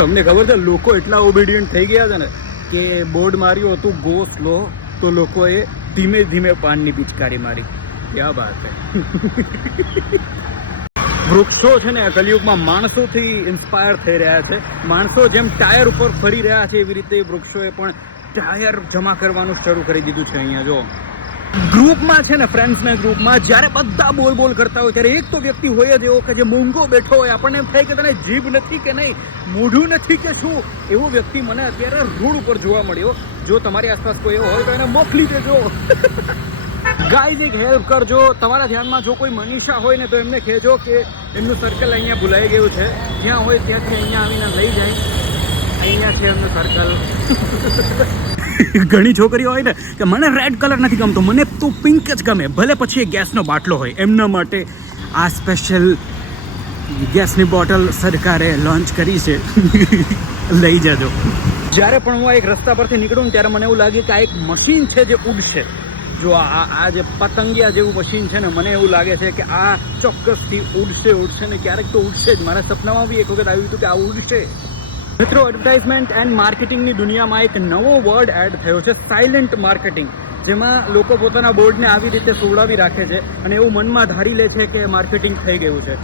તમને ખબર છે લોકો એટલા ઓબિડિયન્ટ થઈ ગયા છે ને કે બોર્ડ માર્યું હતું ગો સ્લો, તો લોકોએ ધીમે ધીમે પાનની પિચકારી મારી. ક્યાં વાત છે. વૃક્ષો છે ને કલિયુગમાં માણસોથી ઇન્સ્પાયર થઈ રહ્યા છે. માણસો જેમ ટાયર ઉપર ફરી રહ્યા છે એવી રીતે વૃક્ષોએ પણ ટાયર જમા કરવાનું શરૂ કરી દીધું છે. અહીંયા જો ગ્રુપમાં છે ને, ફ્રેન્ડ્સના ગ્રુપમાં જ્યારે બધા બોલ બોલ કરતા હોય ત્યારે એક તો વ્યક્તિ હોય જ એવો કે જે મૂંગો બેઠો હોય. આપણને એમ થાય કે તને જીભ નથી કે નહીં, મોઢું નથી કે શું. એવો વ્યક્તિ મને અત્યારે રોડ ઉપર જોવા મળ્યો. જો તમારી આસપાસ કોઈ એવો હોય તો એને મોકલી દેજો. ગાઈઝ એક હેલ્પ કરજો. તમારા ધ્યાનમાં જો કોઈ મનીષા હોય ને તો એમને કહેજો કે એમનું સર્કલ અહીંયા ભૂલાઈ ગયું છે. જ્યાં હોય ત્યાંથી અહીંયા આવીને લઈ જાય. અહીંયા છે એમનું સર્કલ. ઘણી છોકરીઓ હોય ને કે મને રેડ કલર નથી ગમતો, મને તો પિંક જ ગમે, ભલે પછી એ ગેસનો બાટલો હોય. એમના માટે આ સ્પેશિયલ ગેસની બોટલ સરકારે લોન્ચ કરી છે. લઈ જજો. જ્યારે પણ હું એક રસ્તા પરથી નીકળું ને ત્યારે મને એવું લાગે કે આ એક મશીન છે જે ઉડશે. જો આ જે પતંગિયા જેવું મશીન છે ને, મને એવું લાગે છે કે આ ચોક્કસથી ઉડશે ને ક્યારેક તો ઉડશે જ. મારા સપનામાં બી એક વખત આવ્યું હતું કે આ ઉડશે. મિત્રો, એડવર્ટાઇઝમેન્ટ એન્ડ માર્કેટિંગની દુનિયામાં એક નવો વર્ડ એડ થયો છે, સાયલેન્ટ માર્કેટિંગ. જેમાં લોકો પોતાના બોર્ડને આવી રીતે સુવડાવી રાખે છે અને એવું મનમાં ધારી લે છે કે માર્કેટિંગ થઈ ગયું છે.